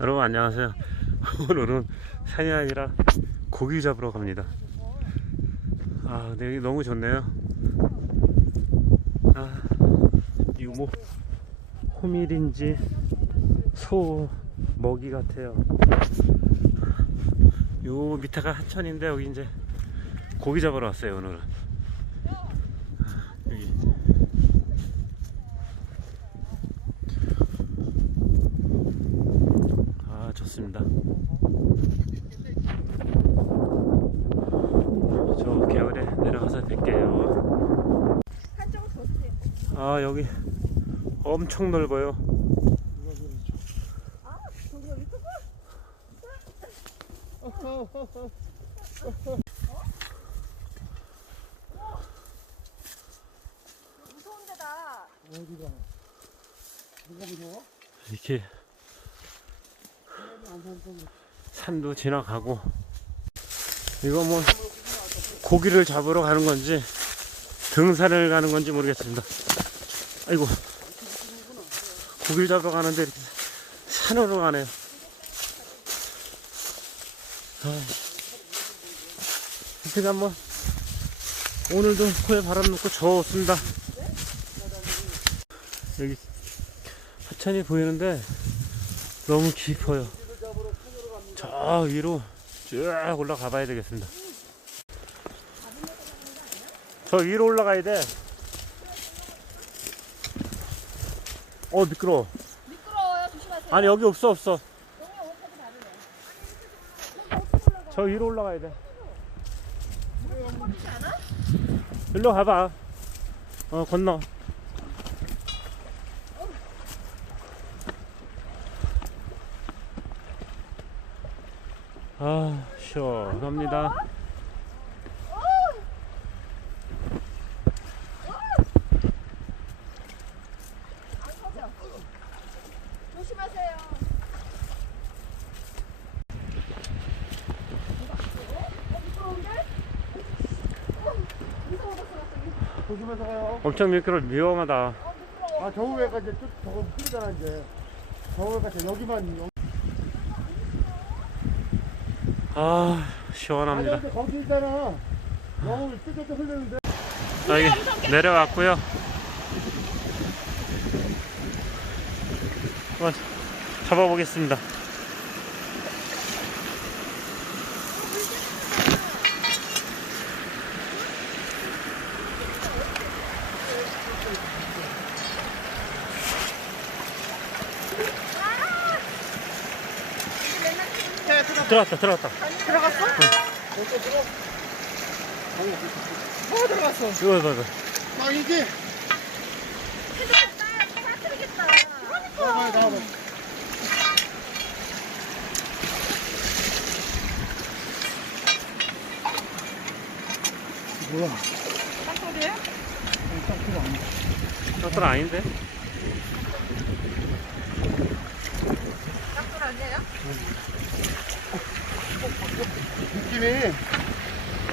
여러분 안녕하세요. 오늘은 산이 아니라 고기 잡으러 갑니다. 아, 근데 여기 너무 좋네요. 아, 이거 뭐 호밀인지 소 먹이 같아요. 요 밑에가 하천인데 여기 이제 고기 잡으러 왔어요 오늘은. 여기 아 좋습니다. 저 개울에 내려가서 뵐게요. 한쪽은 더 주세요. 아 여기 엄청 넓어요. 어디가? 누가 무서워? 이렇게. 산도 지나가고 이거 뭐 고기를 잡으러 가는 건지 등산을 가는 건지 모르겠습니다. 아이고 고기를 잡으러 가는데 이렇게 산으로 가네요. 아, 하여튼 한번 오늘도 코에 바람 넣고 좋습니다. 여기 하천이 보이는데 너무 깊어요. 저 위로 쭉 올라가 봐야 되겠습니다. 저 위로 올라가야 돼. 어, 미끄러워. 미끄러워요. 조심하세요. 아니, 여기 없어, 없어. 다르네. 저 위로 올라가야 돼. 않아? 일로 가봐. 어, 건너. 아, 시원합니다. 안 커져. 조심하세요. 어, 미끄러운데? 어, 무서워졌어, 갑자기. 조심해서 가요. 엄청 미끄러 위험하다. 아, 저우에가 이제 쭉 저거 풀리잖아, 이제. 저우에가 이제 여기만. 여기. 아, 아니, 시원합니다. 근데 거기 있잖아. 너무 뜯어져 흘리는데. 여기 내려왔고요. 한번 잡아보겠습니다. 들어갔다, 들어갔다. 들어갔어? 뭐 들어갔어? 이거, 이거, 이거. 막 이게. 빠뜨리겠다. 나와봐, 나와봐. 뭐야? 필요 안 돼. 저들 아닌데? 딴소리 아니에요? 느낌이.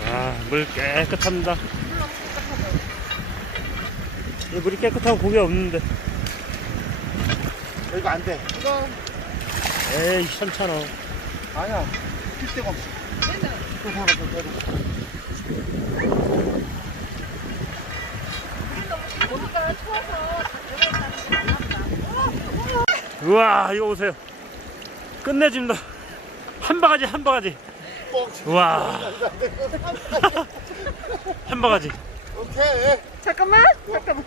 아, 물 깨끗합니다. 이 물이 깨끗하면 고기 없는데. 이거 안 돼. 이거. 에이, 현찮아. 아니야. 필 데가 없어. 또 사람 또. 고기가 추워서 아깝다. 우와, 이거 보세요. 끝내줍니다. 한 바가지, 한 바가지. 우와. 한 바가지. 오케이. 잠깐만. 잠깐만.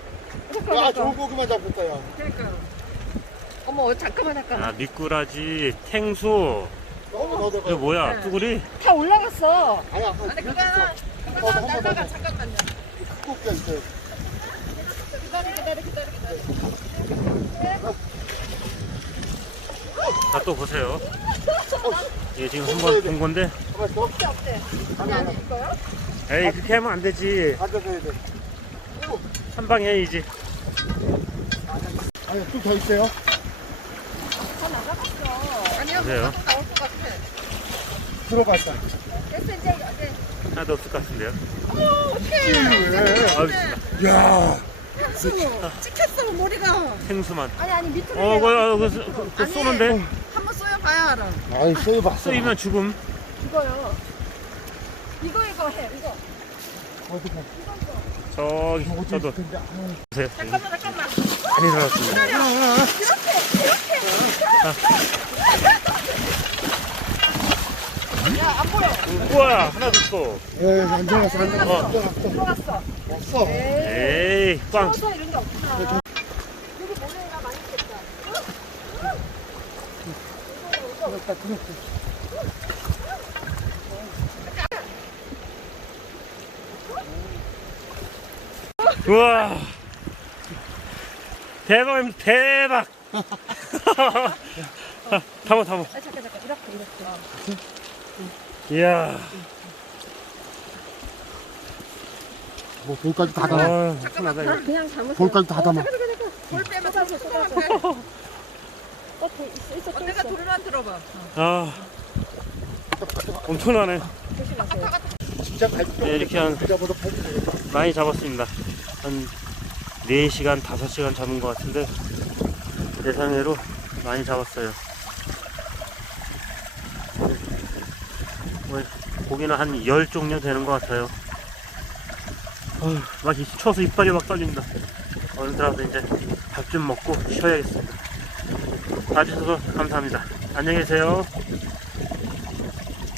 야, 좋은 고기만 잡을 거야. 그러니까. 어머, 잠깐만, 잠깐만. 아, 미꾸라지, 탱수. 너무. 이거 뭐야? 뚜구리? 다 올라갔어. 아니야, 아니, 그거 그거는, 어, 더. 잠깐만요. 큰 고기가 있어요. 기다려, 기다려, 기다려, 기다려. 자, 또 보세요. 이게 지금 한 번 본 건데. 가만 있어. 없대, 없대. 아니, 아니, 이거요? 에이, 그렇게 하면 안 되지. 앉아서 해야 돼. 한 방에 해야지. 아니, 좀더 있어요. 다 나가봤어. 아니요. 또 나올 것 같아. 들어갔다. 됐어, 이제, 이제. 하나도 없을 것 같은데요. 어머, 어떡해. 왜? 아, 있습 니다. 야, 수 찍혔어, 머리가. 생수만. 아니, 아니, 밑으로. 어, 해요. 그, 그, 그, 그 아니. 쏘는데? 한번 쏘요, 하야랑. 아이, 쏘여봤어. 쓰이면 죽음. 이거요. 이거 이거 해. 이거. 가? 저기 어디 저도 있을 텐데. 아유. 보세요. 잠깐만 잠깐만. 많이 살았습니다. 야안 보여. 우와 하나 줬어. 에이, 안 들어갔어, 안 들어갔어. 들어갔어. 에이 들어갔다. 우와 대박. 담아 담아. 아 잠깐 잠깐 이렇게 이렇게. 이야. 뭐, 볼까지 다 담아. 아, 엄청나다 이거. 그냥 잠을. 볼까지 다 담아. 볼 빼면 쏟아서 쏟아서. 어, 그 있어 있어 또 내가 있어. 돌만 들어봐. 아 엄청나네. 조심하세요. 진짜 갈필요 네, 이렇게 한- 그자보다. 많이 잡았습니다. 한 4시간, 5시간 잡은 것 같은데 예상외로 많이 잡았어요. 고기는 한 10종류 되는 것 같아요. 어휴, 막 이- 추워서 이빨이 막 떨린다. 들어가서 이제 밥 좀 먹고 쉬어야겠습니다. 봐주셔서 감사합니다. 안녕히 계세요.